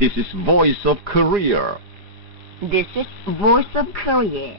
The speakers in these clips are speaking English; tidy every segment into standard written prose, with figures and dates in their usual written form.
This is Voice of Korea. This is Voice of Korea.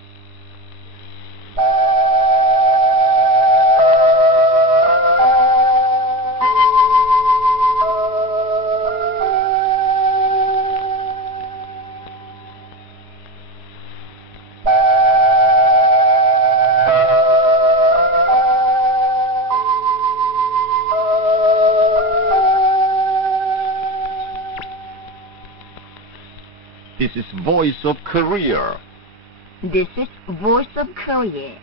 This is Voice of Korea. This is Voice of Korea.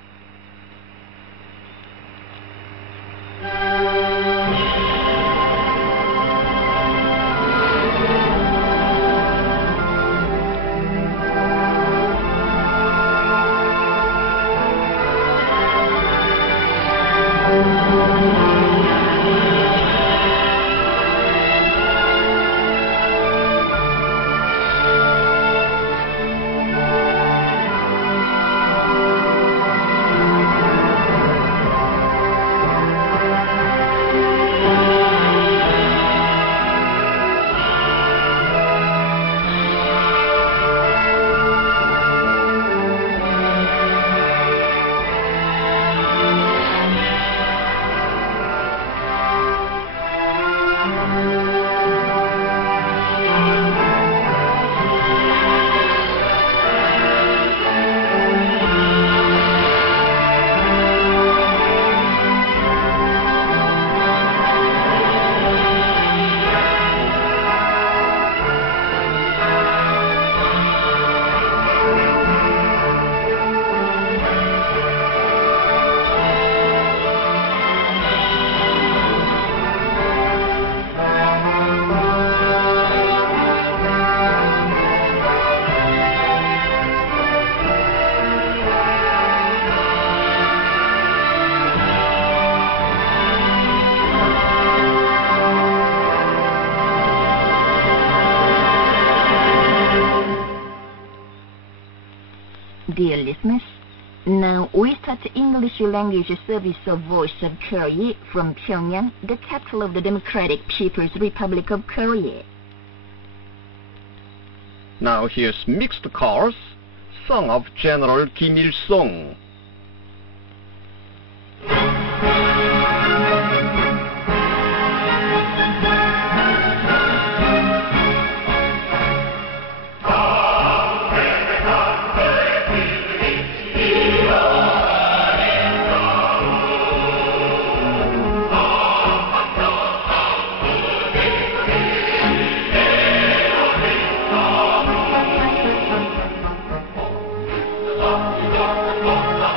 Dear listeners, now we start the English language service of Voice of Korea from Pyongyang, the capital of the Democratic People's Republic of Korea. Now here's Mixed Chorus, Song of General Kim Il-sung. Oh,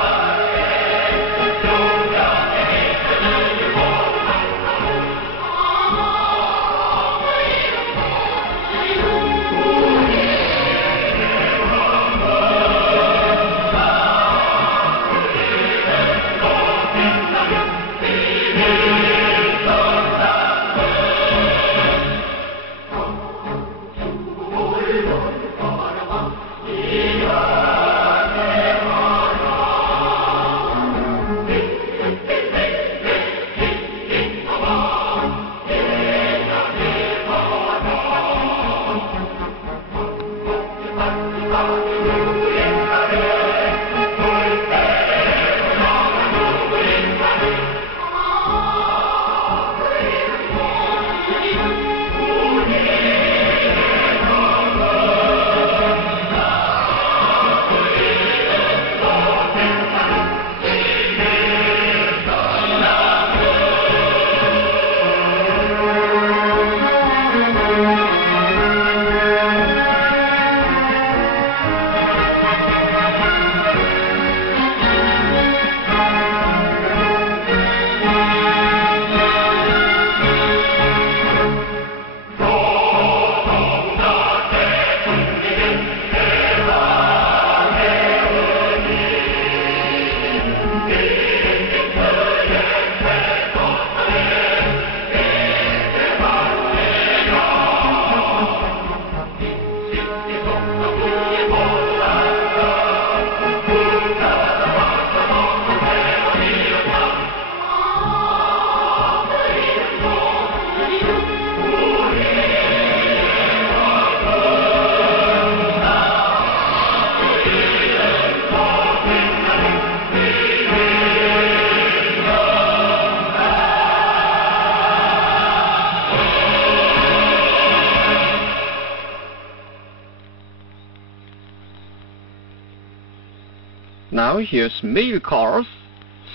Now here's Mail Cars,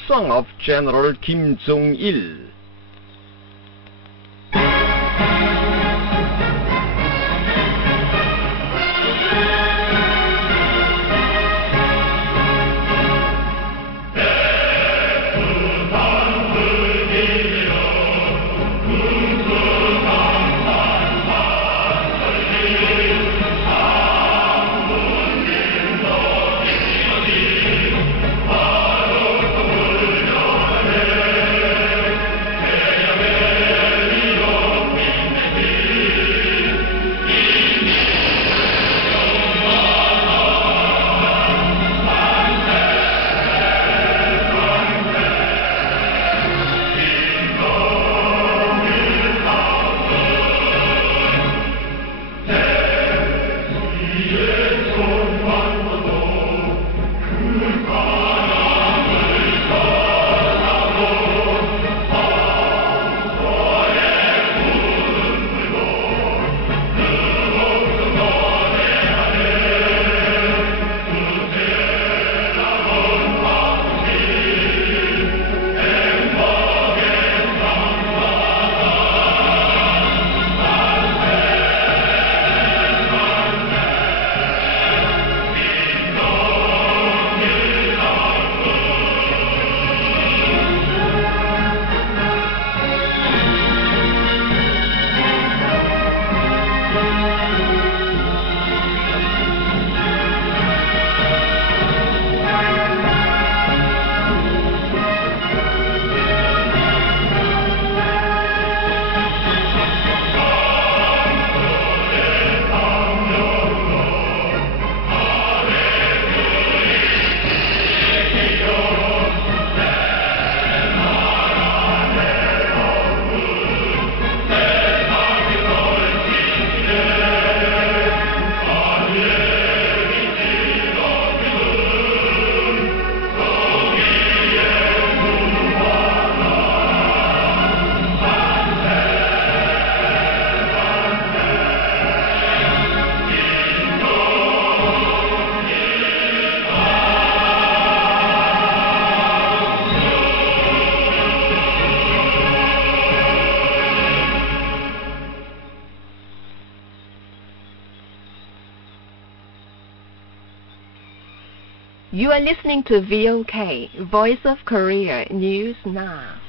song of General Kim Jong-il. You are listening to VOK, Voice of Korea News Now.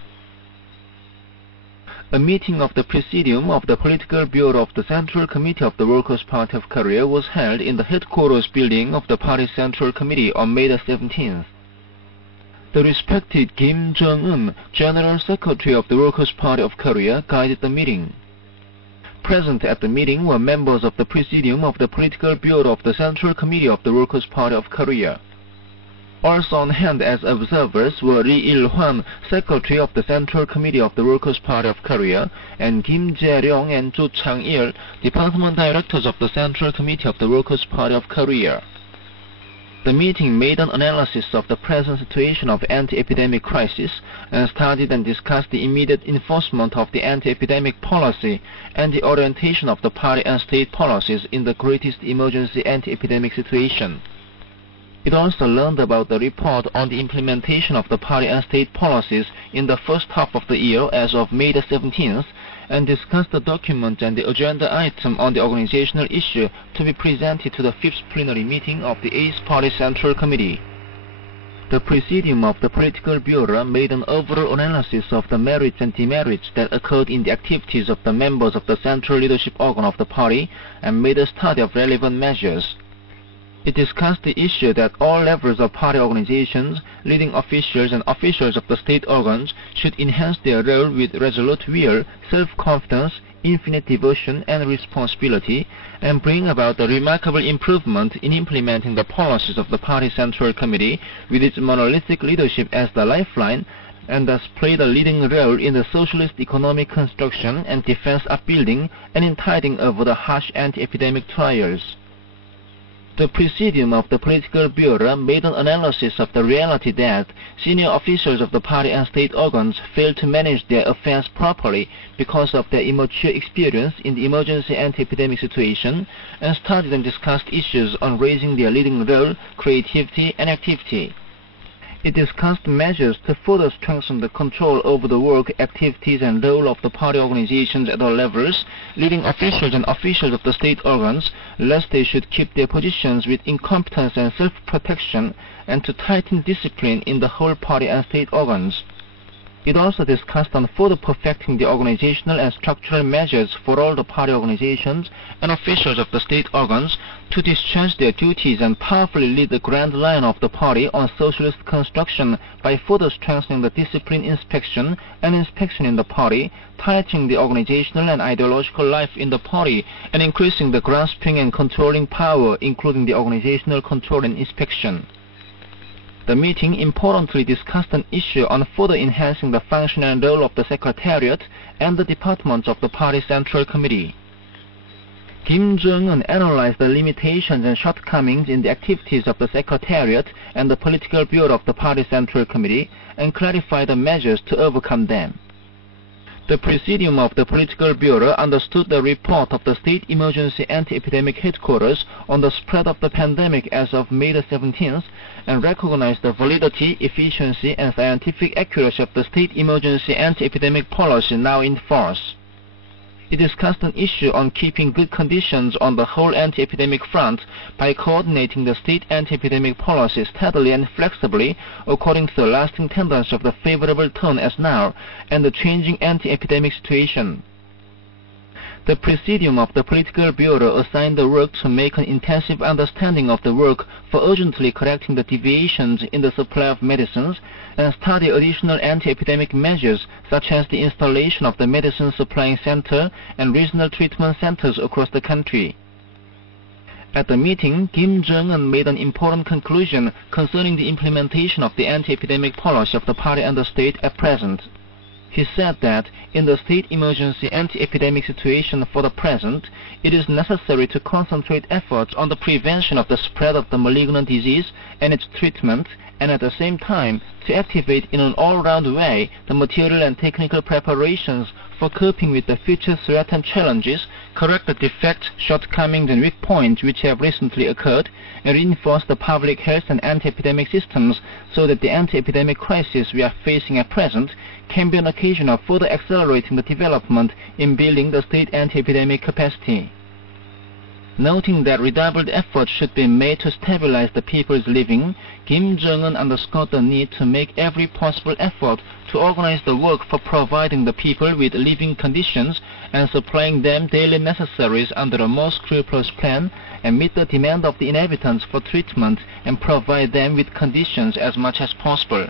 A meeting of the Presidium of the Political Bureau of the Central Committee of the Workers' Party of Korea was held in the headquarters building of the Party Central Committee on May the 17th. The respected Kim Jong-un, General Secretary of the Workers' Party of Korea, guided the meeting. Present at the meeting were members of the Presidium of the Political Bureau of the Central Committee of the Workers' Party of Korea. Also on hand as observers were Lee Il-hwan, Secretary of the Central Committee of the Workers' Party of Korea, and Kim Jae-ryong and Cho Chang-il, Department Directors of the Central Committee of the Workers' Party of Korea. The meeting made an analysis of the present situation of anti-epidemic crisis and studied and discussed the immediate enforcement of the anti-epidemic policy and the orientation of the party and state policies in the greatest emergency anti-epidemic situation. It also learned about the report on the implementation of the party and state policies in the first half of the year as of May the 17th, and discussed the document and the agenda item on the organizational issue to be presented to the 5th plenary meeting of the 8th Party Central Committee. The Presidium of the Political Bureau made an overall analysis of the merits and demerits that occurred in the activities of the members of the central leadership organ of the party and made a study of relevant measures. It discussed the issue that all levels of party organizations, leading officials and officials of the state organs should enhance their role with resolute will, self-confidence, infinite devotion and responsibility, and bring about a remarkable improvement in implementing the policies of the Party Central Committee with its monolithic leadership as the lifeline, and thus played a leading role in the socialist economic construction and defense upbuilding and in tiding over the harsh anti-epidemic trials. The Presidium of the Political Bureau made an analysis of the reality that senior officials of the party and state organs failed to manage their affairs properly because of their immature experience in the emergency anti-epidemic situation, and studied and discussed issues on raising their leading role, creativity, and activity. It discussed measures to further strengthen the control over the work, activities and role of the party organizations at all levels, leading officials and officials of the state organs, lest they should keep their positions with incompetence and self-protection, and to tighten discipline in the whole party and state organs. It also discussed on further perfecting the organizational and structural measures for all the party organizations and officials of the state organs to discharge their duties and powerfully lead the grand line of the party on socialist construction by further strengthening the discipline inspection and inspection in the party, tightening the organizational and ideological life in the party, and increasing the grasping and controlling power, including the organizational control and inspection. The meeting importantly discussed an issue on further enhancing the function and role of the Secretariat and the departments of the Party Central Committee. Jong-un analyzed the limitations and shortcomings in the activities of the Secretariat and the Political Bureau of the Party Central Committee and clarified the measures to overcome them. The Presidium of the Political Bureau understood the report of the State Emergency Anti-Epidemic Headquarters on the spread of the pandemic as of May the 17th and recognized the validity, efficiency and scientific accuracy of the State Emergency Anti-Epidemic Policy now in force. It discussed an issue on keeping good conditions on the whole anti-epidemic front by coordinating the state anti-epidemic policy steadily and flexibly according to the lasting tendency of the favorable tone as now and the changing anti-epidemic situation. The Presidium of the Political Bureau assigned the work to make an intensive understanding of the work for urgently correcting the deviations in the supply of medicines and study additional anti-epidemic measures such as the installation of the medicine supplying center and regional treatment centers across the country. At the meeting, Jong-un made an important conclusion concerning the implementation of the anti-epidemic policy of the party and the state at present. He said that in the state emergency anti-epidemic situation for the present, it is necessary to concentrate efforts on the prevention of the spread of the malignant disease and its treatment, and at the same time to activate in an all-round way the material and technical preparations for coping with the future threats and challenges, correct the defects, shortcomings and weak points which have recently occurred, and reinforce the public health and anti-epidemic systems so that the anti-epidemic crisis we are facing at present can be an occasion of further accelerating the development in building the state anti-epidemic capacity. Noting that redoubled efforts should be made to stabilize the people's living, Jong-un underscored the need to make every possible effort to organize the work for providing the people with living conditions and supplying them daily necessaries under a more scrupulous plan and meet the demand of the inhabitants for treatment and provide them with conditions as much as possible.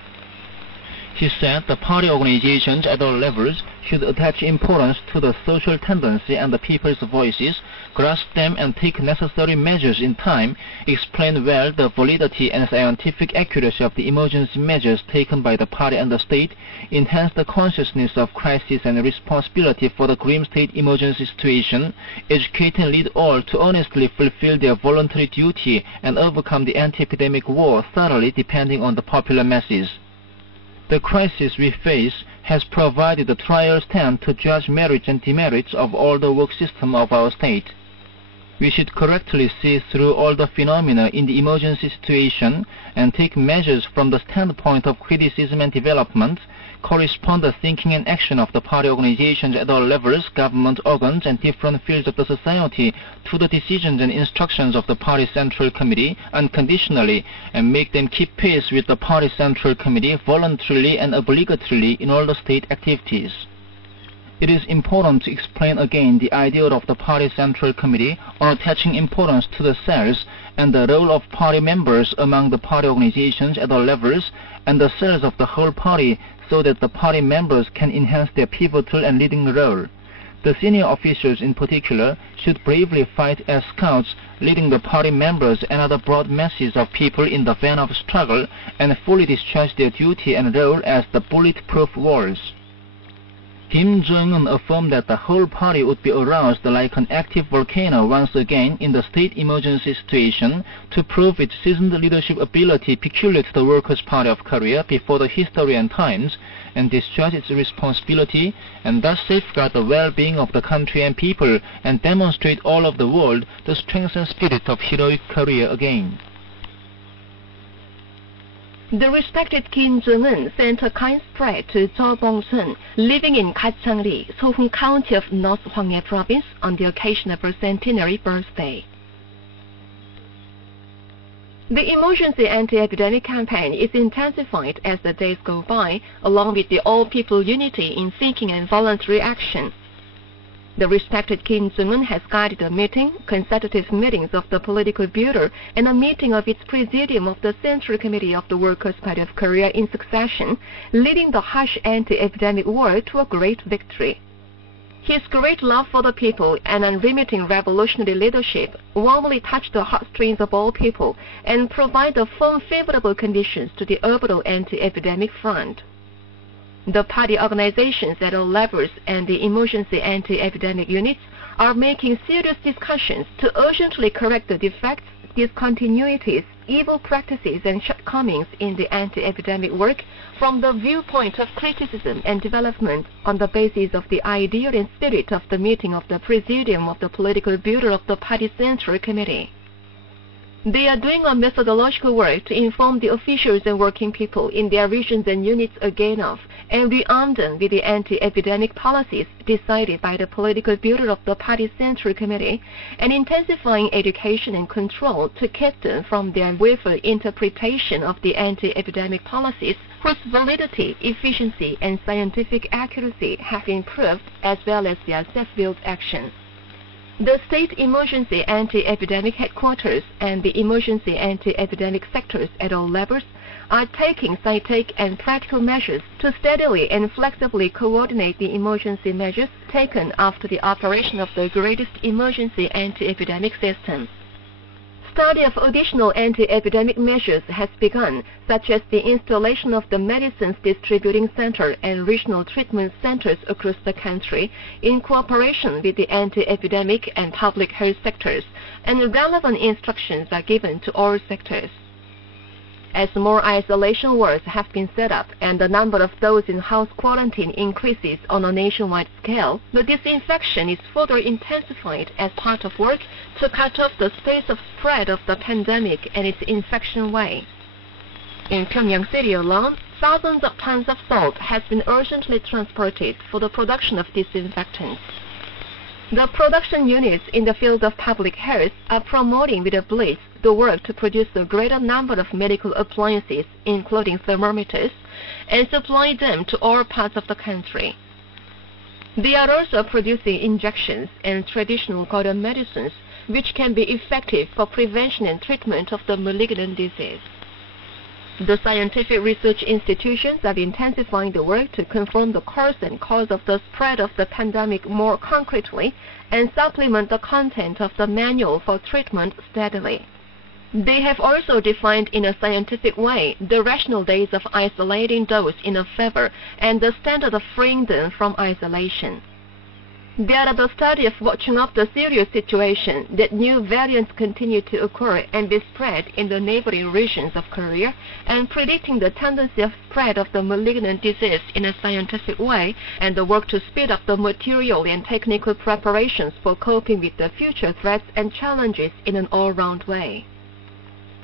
He said the party organizations at all levels should attach importance to the social tendency and the people's voices, grasp them and take necessary measures in time, explain well the validity and scientific accuracy of the emergency measures taken by the party and the state, enhance the consciousness of crisis and responsibility for the grim state emergency situation, educate and lead all to honestly fulfill their voluntary duty and overcome the anti-epidemic war thoroughly depending on the popular masses. The crisis we face has provided a trial stand to judge merits and demerits of all the work system of our state. We should correctly see through all the phenomena in the emergency situation and take measures from the standpoint of criticism and development, correspond the thinking and action of the party organizations at all levels, government organs and different fields of the society to the decisions and instructions of the Party Central Committee unconditionally and make them keep pace with the Party Central Committee voluntarily and obligatorily in all the state activities. It is important to explain again the idea of the Party Central Committee on attaching importance to the cells and the role of party members among the party organizations at all levels and the cells of the whole party so that the party members can enhance their pivotal and leading role. The senior officials in particular should bravely fight as scouts, leading the party members and other broad masses of people in the van of struggle and fully discharge their duty and role as the bulletproof walls. Jong-un affirmed that the whole party would be aroused like an active volcano once again in the state emergency situation to prove its seasoned leadership ability peculiar to the Workers' Party of Korea before the history and times, and discharge its responsibility and thus safeguard the well-being of the country and people and demonstrate all over the world the strength and spirit of heroic Korea again. The respected Kim Jong-un sent a kind spread to Cho Bong-sun, living in Gachangri, Sohung County of North Hwanghae Province, on the occasion of her centenary birthday. The emergency anti-epidemic campaign is intensified as the days go by, along with the all-people unity in thinking and voluntary action. The respected Kim Jong-un has guided a meeting, consecutive meetings of the Political Bureau, and a meeting of its Presidium of the Central Committee of the Workers' Party of Korea in succession, leading the harsh anti-epidemic war to a great victory. His great love for the people and unremitting revolutionary leadership warmly touched the heartstrings of all people and provide the firm favorable conditions to the overall anti-epidemic front. The party organizations at all levels and the emergency anti-epidemic units are making serious discussions to urgently correct the defects, discontinuities, evil practices and shortcomings in the anti-epidemic work from the viewpoint of criticism and development on the basis of the idea and spirit of the meeting of the Presidium of the Political Bureau of the Party Central Committee. They are doing a methodological work to inform the officials and working people in their regions and units again of and rearm them with the anti-epidemic policies decided by the Political Bureau of the Party Central Committee and intensifying education and control to keep them from their willful interpretation of the anti-epidemic policies whose validity, efficiency, and scientific accuracy have improved as well as their self-willed action. The state emergency anti-epidemic headquarters and the emergency anti-epidemic sectors at all levels are taking scientific and practical measures to steadily and flexibly coordinate the emergency measures taken after the operation of the greatest emergency anti-epidemic system. Study of additional anti-epidemic measures has begun, such as the installation of the medicines distributing center and regional treatment centers across the country in cooperation with the anti-epidemic and public health sectors, and relevant instructions are given to all sectors. As more isolation wards have been set up and the number of those in house quarantine increases on a nationwide scale, the disinfection is further intensified as part of work to cut off the space of spread of the pandemic and its infection way. In Pyongyang City alone, thousands of tons of salt has been urgently transported for the production of disinfectants. The production units in the field of public health are promoting with a blitz the work to produce a greater number of medical appliances, including thermometers, and supply them to all parts of the country. They are also producing injections and traditional cotton medicines, which can be effective for prevention and treatment of the malignant disease. The scientific research institutions are intensifying the work to confirm the course and cause of the spread of the pandemic more concretely and supplement the content of the manual for treatment steadily. They have also defined in a scientific way the rational days of isolating those in a fever and the standard of freeing them from isolation. They are the study of watching up the serious situation that new variants continue to occur and be spread in the neighboring regions of Korea and predicting the tendency of spread of the malignant disease in a scientific way and the work to speed up the material and technical preparations for coping with the future threats and challenges in an all-round way.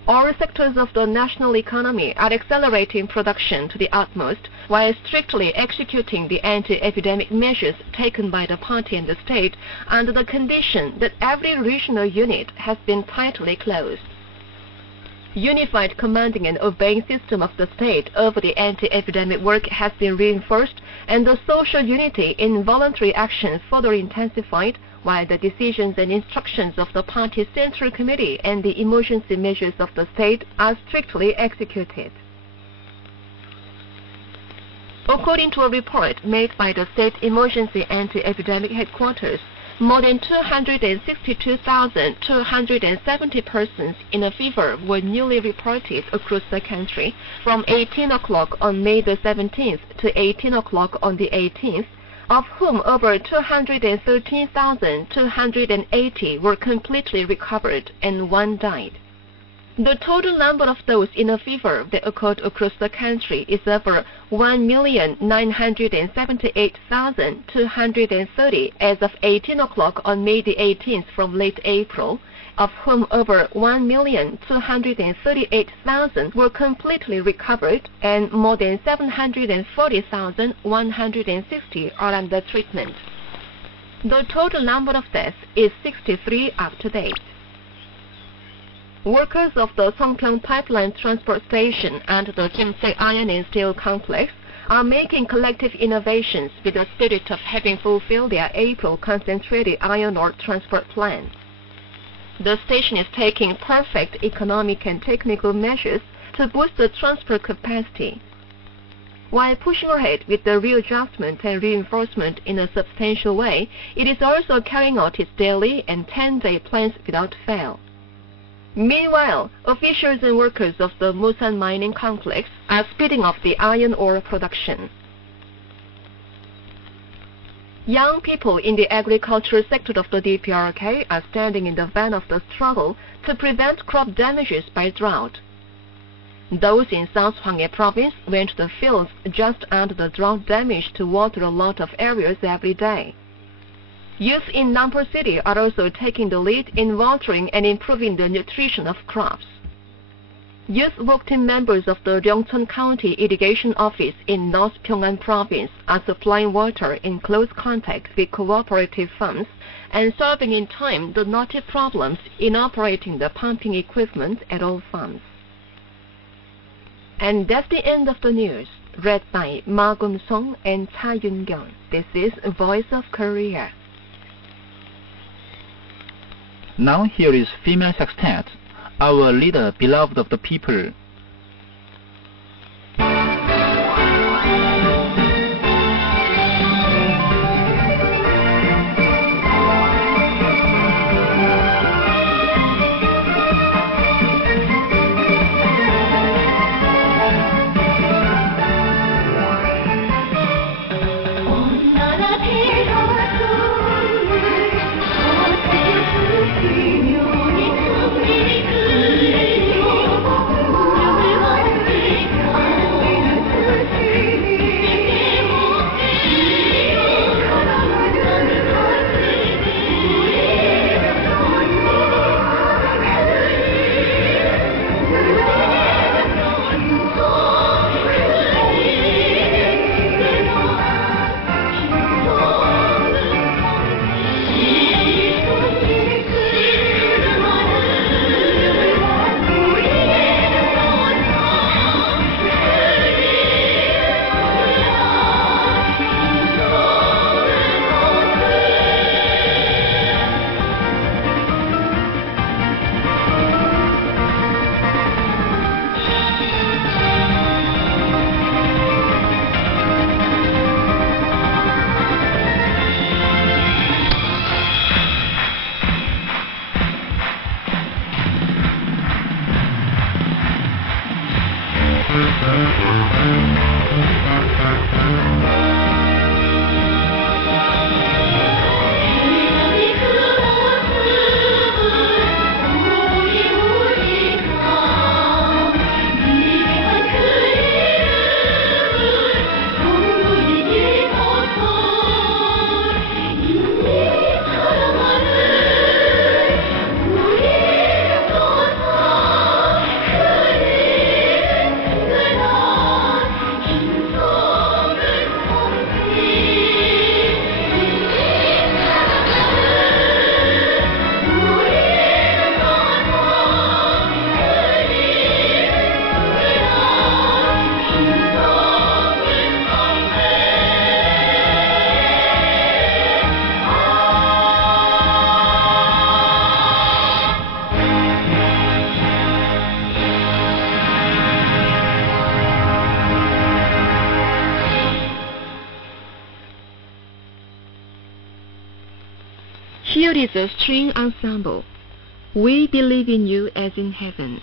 All sectors of the national economy are accelerating production to the utmost while strictly executing the anti-epidemic measures taken by the party and the state under the condition that every regional unit has been tightly closed. Unified commanding and obeying system of the state over the anti-epidemic work has been reinforced and the social unity in voluntary action further intensified, while the decisions and instructions of the party central committee and the emergency measures of the state are strictly executed. According to a report made by the State Emergency Anti-Epidemic Headquarters, more than 262,270 persons in a fever were newly reported across the country from 18 o'clock on May the 17th to 18 o'clock on the 18th, of whom over 213,280 were completely recovered and one died. The total number of those in a fever that occurred across the country is over 1,978,230 as of 18 o'clock on May the 18th from late April, of whom over 1,238,000 were completely recovered and more than 740,160 are under treatment. The total number of deaths is 63 up to date. Workers of the Songpyeong Pipeline Transport Station and the Kimse Iron and Steel Complex are making collective innovations with the spirit of having fulfilled their April concentrated iron ore transport plan. The station is taking perfect economic and technical measures to boost the transport capacity. While pushing ahead with the readjustment and reinforcement in a substantial way, it is also carrying out its daily and 10-day plans without fail. Meanwhile, officials and workers of the Musan mining complex are speeding up the iron ore production. Young people in the agricultural sector of the DPRK are standing in the van of the struggle to prevent crop damages by drought. Those in South Hwanghae province went to the fields just under the drought damage to water a lot of areas every day. Youth in Nampur City are also taking the lead in watering and improving the nutrition of crops. Youth work team members of the Ryongcheon County Irrigation Office in North Pyongan Province are supplying water in close contact with cooperative farms and solving in time the knotty problems in operating the pumping equipment at all farms. And that's the end of the news, read by Ma Gun-song and Cha Yun-kyung. This is Voice of Korea. Now here is Female Sextet, our leader, beloved of the people. Here is a string ensemble. We believe in you as in heaven.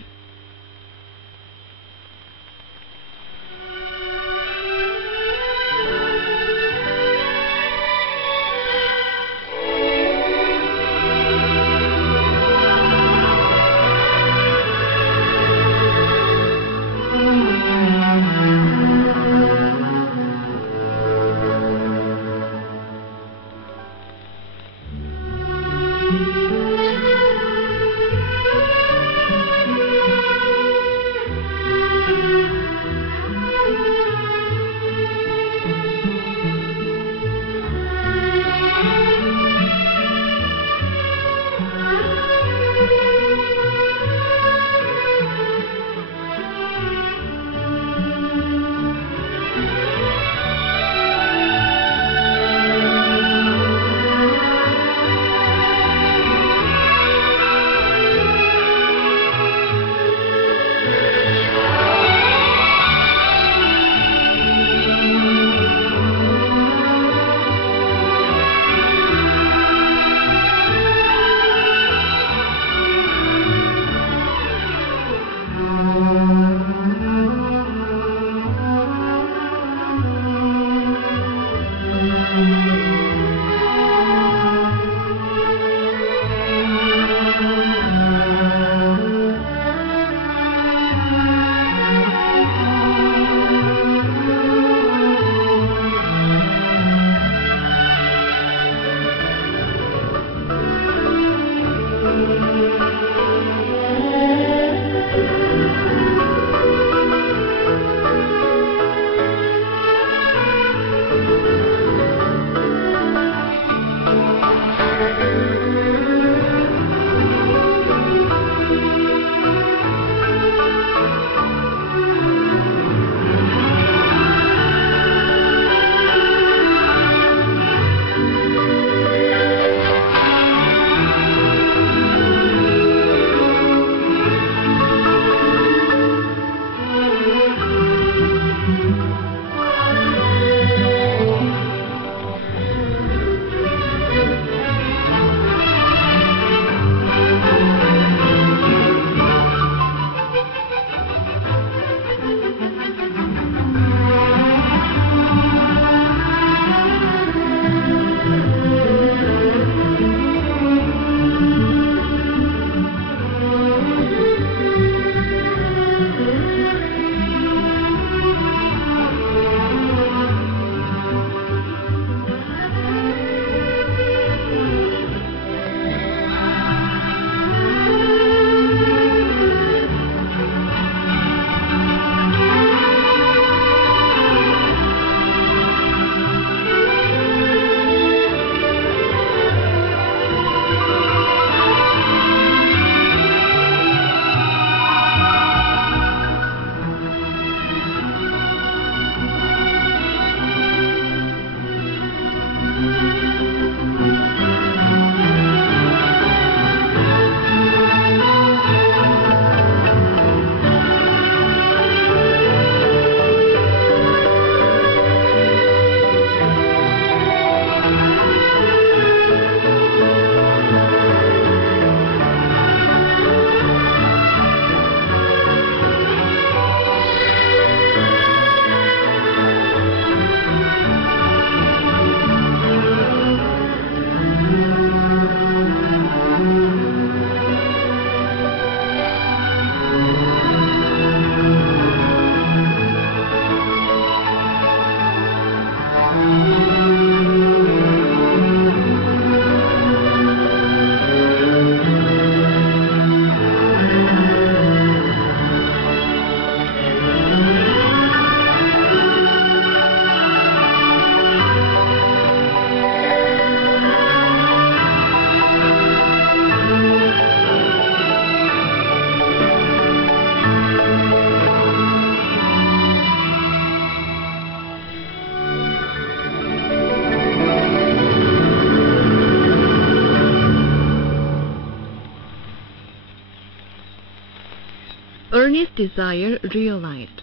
earnest desire realized.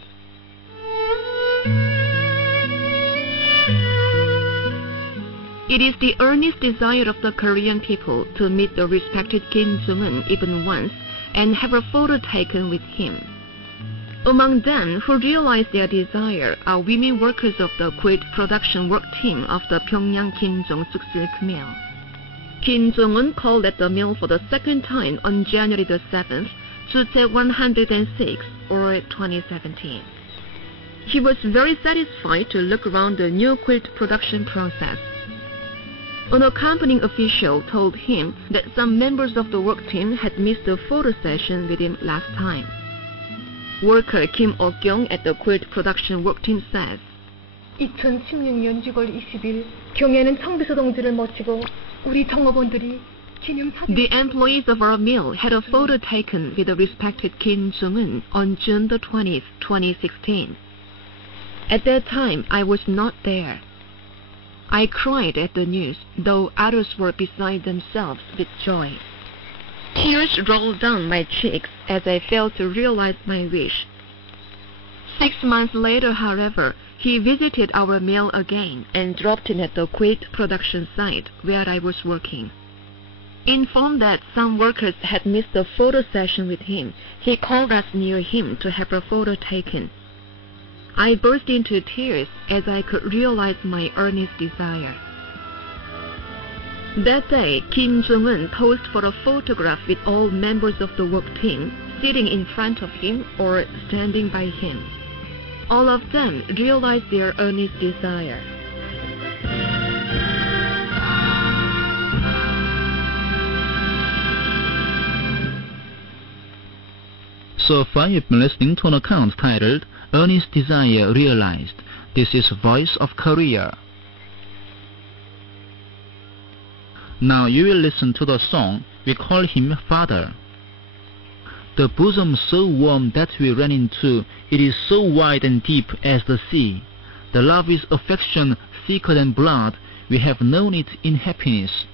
It is the earnest desire of the Korean people to meet the respected Kim Jong-un even once and have a photo taken with him. Among them who realized their desire are women workers of the quit production work team of the Pyongyang Kim Jong-suk's mill. Kim Jong-un called at the mill for the second time on January the 7th, Juche 106, or 2017. He was very satisfied to look around the new quit production process. An accompanying official told him that some members of the work team had missed a photo session with him last time. Worker Kim Ok-kyung at the quit production work team says, 2016년 6월 20일 경애는 청비서 동지를 모시고 우리 종업원들이 기념 사진. The employees of our mill had a photo taken with the respected Kim Jong-un on June the 20th, 2016. At that time, I was not there. I cried at the news, though others were beside themselves with joy. Tears rolled down my cheeks as I failed to realize my wish. 6 months later, however, he visited our mill again and dropped in at the quit production site where I was working. Informed that some workers had missed a photo session with him, he called us near him to have a photo taken. I burst into tears as I could realize my earnest desire. That day, Kim Jong-un posed for a photograph with all members of the work team sitting in front of him or standing by him. All of them realized their earnest desire. So far you've been listening to an account titled Earnest Desire Realized. This is Voice of Korea. Now you will listen to the song We Call Him Father. The bosom so warm that we ran into, it is so wide and deep as the sea. The love is affection thicker than blood, we have known it in happiness.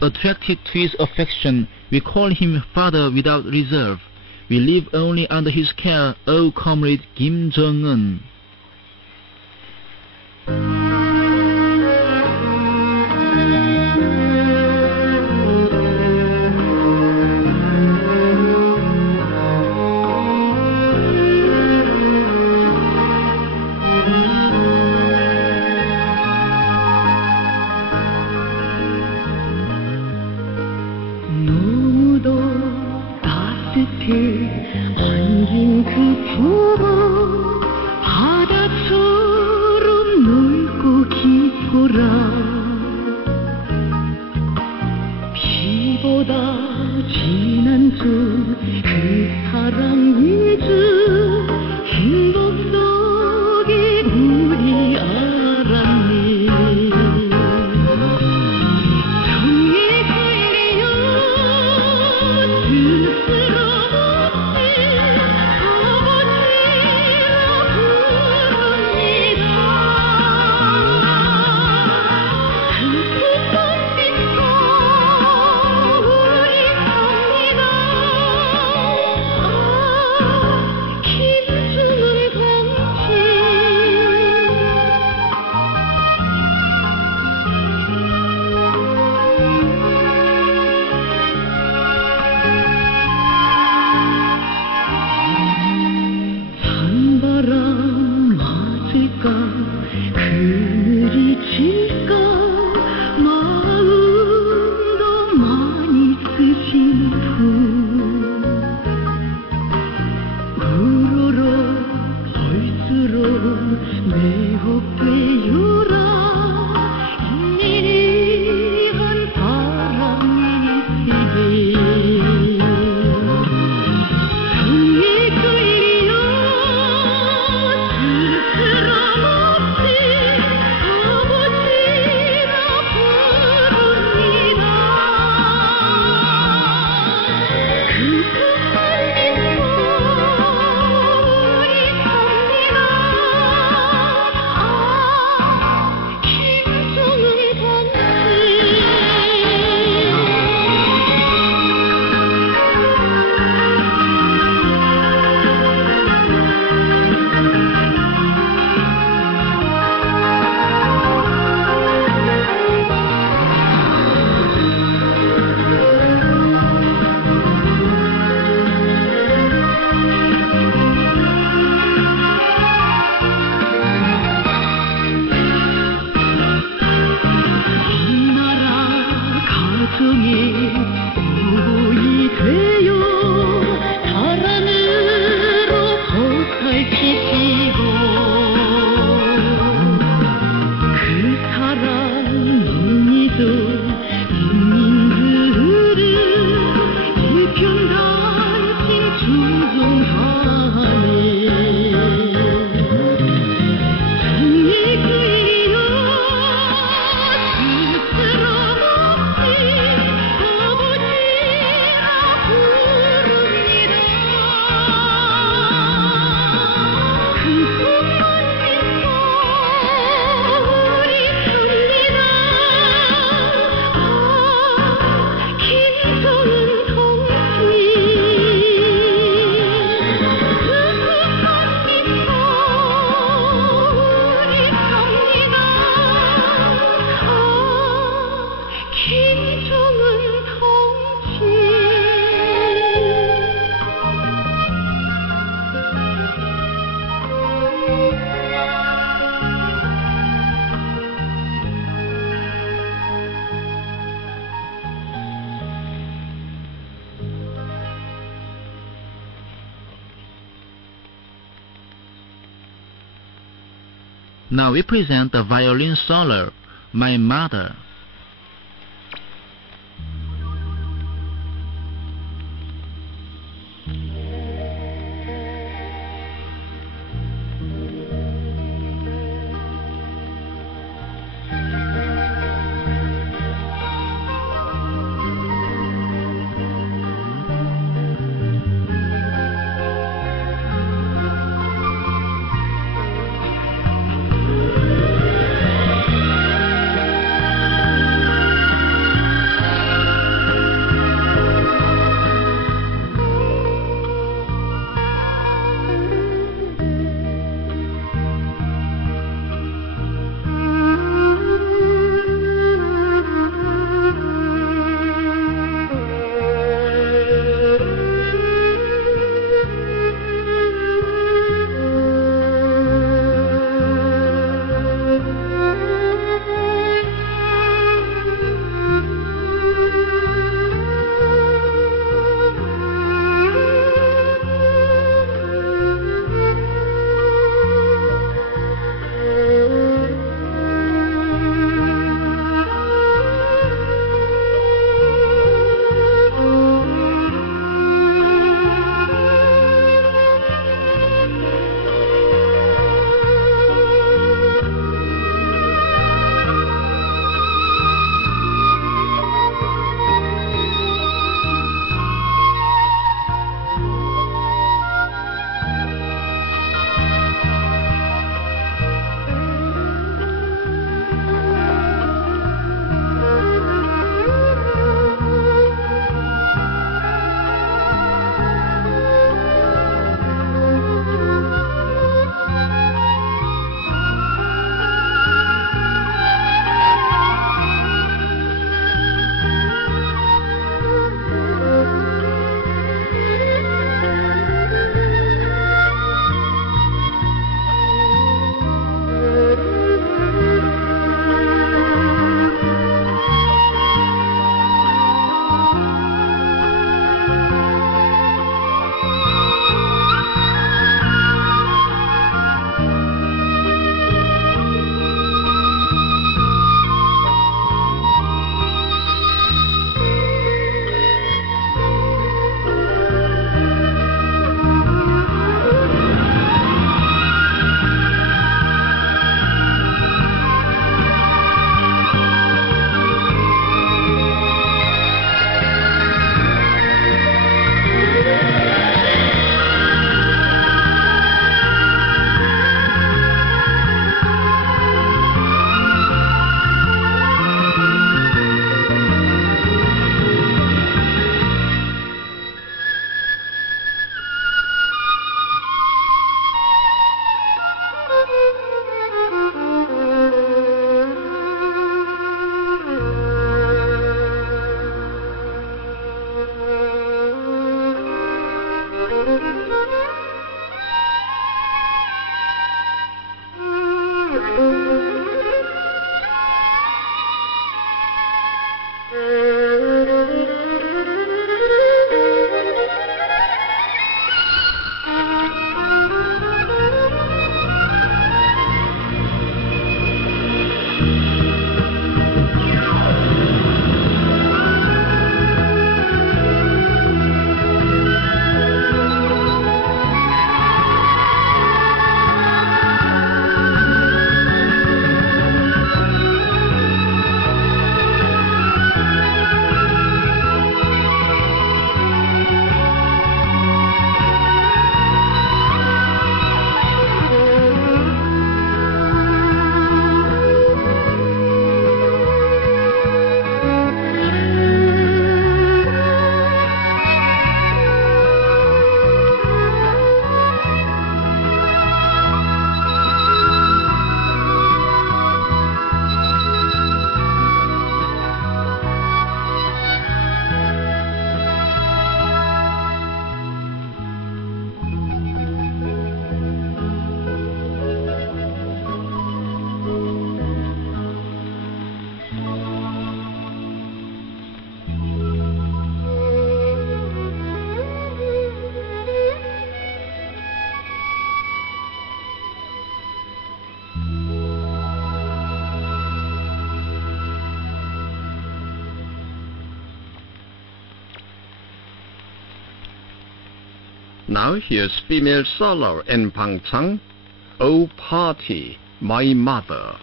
Attracted to his affection, we call him Father without reserve. We live only under his care, O comrade Kim Jong-un. 안긴 그 품어 바다처럼 넓고 깊어라 피보다 진한 그 사랑 잊은 행복 속에 우리 알았네 정에 걸려 스스로 Now we present the violin solo, My Mother. Now here's female solo in Pangchang, Oh Party, My Mother.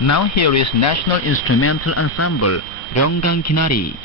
Now here is National Instrumental Ensemble, Ronggang Kinari.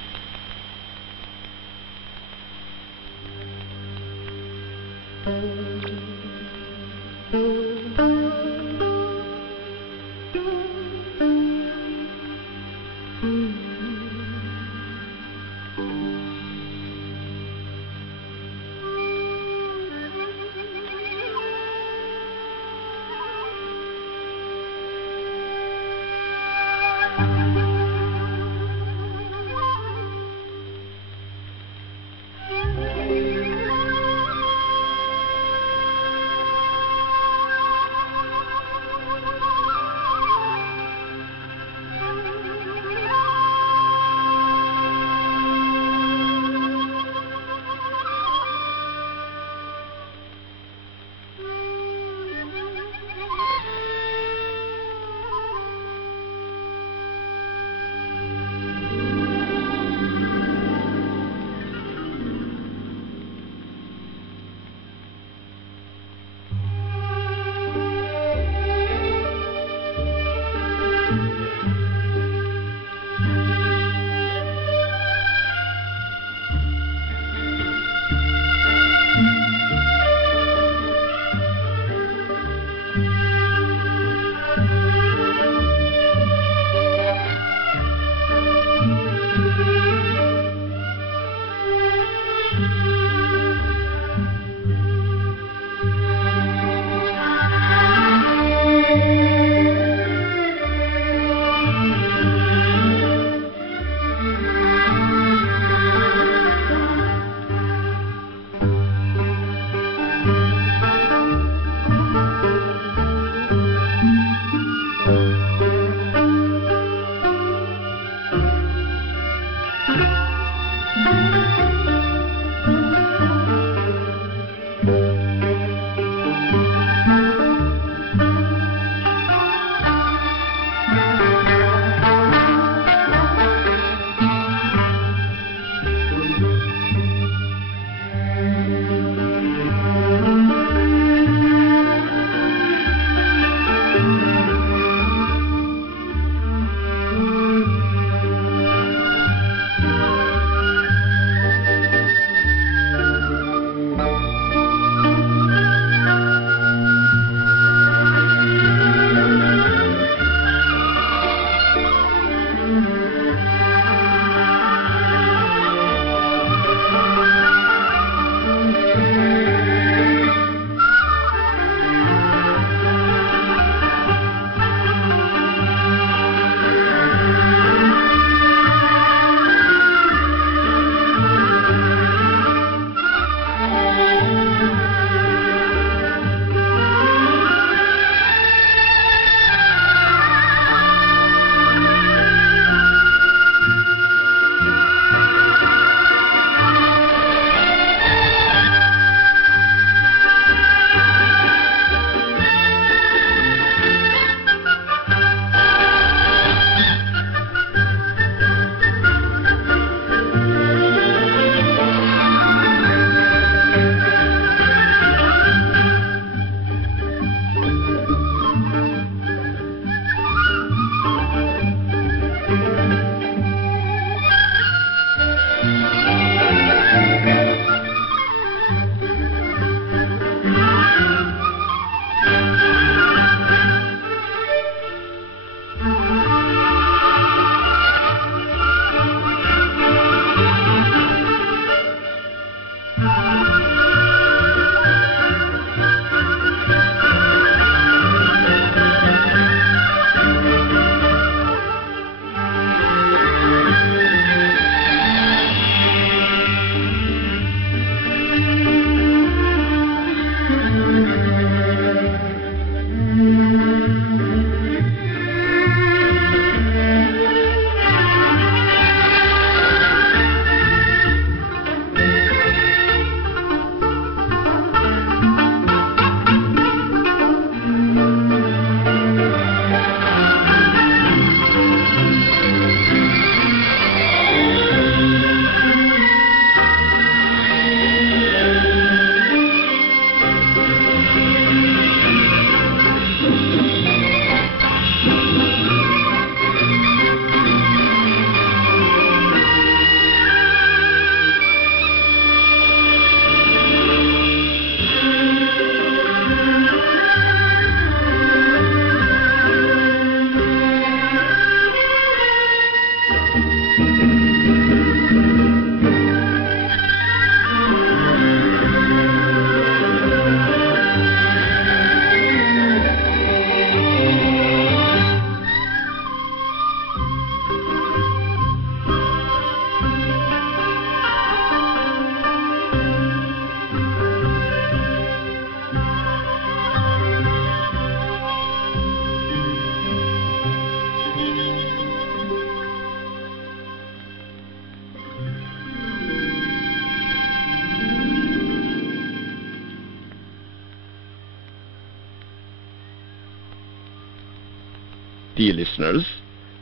Dear listeners,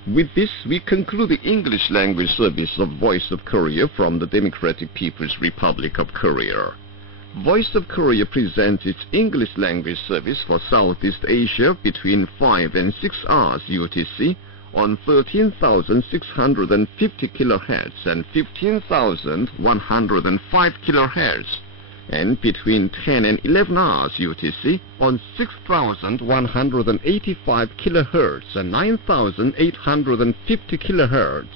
with this we conclude the English language service of Voice of Korea from the Democratic People's Republic of Korea. Voice of Korea presents its English language service for Southeast Asia between 5 and 6 hours UTC on 13,650 kHz and 15,105 kHz, and between 10 and 11 hours UTC on 6,185 kHz and 9,850 kHz.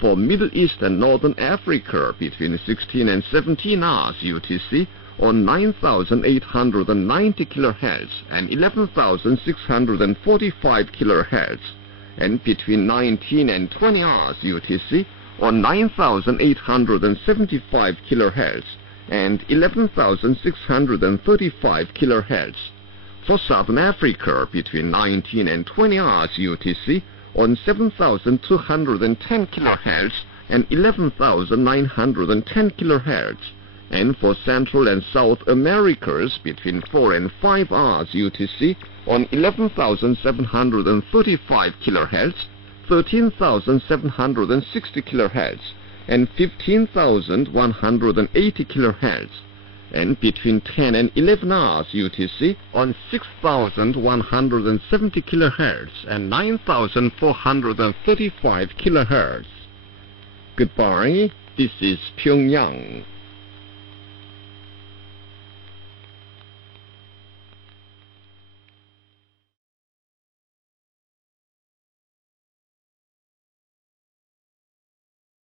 For Middle East and Northern Africa between 16 and 17 hours UTC on 9,890 kHz and 11,645 kHz, and between 19 and 20 hours UTC on 9,875 kHz and 11,635 kHz. For Southern Africa between 19 and 20 hours UTC on 7,210 kHz and 11,910 kHz, and for Central and South Americas between 4 and 5 hours UTC on 11,735 kHz, 13,760 kHz, and 15,180 kHz, and between 10 and 11 hours UTC on 6,170 kHz and 9,435 kHz. Goodbye, this is Pyongyang.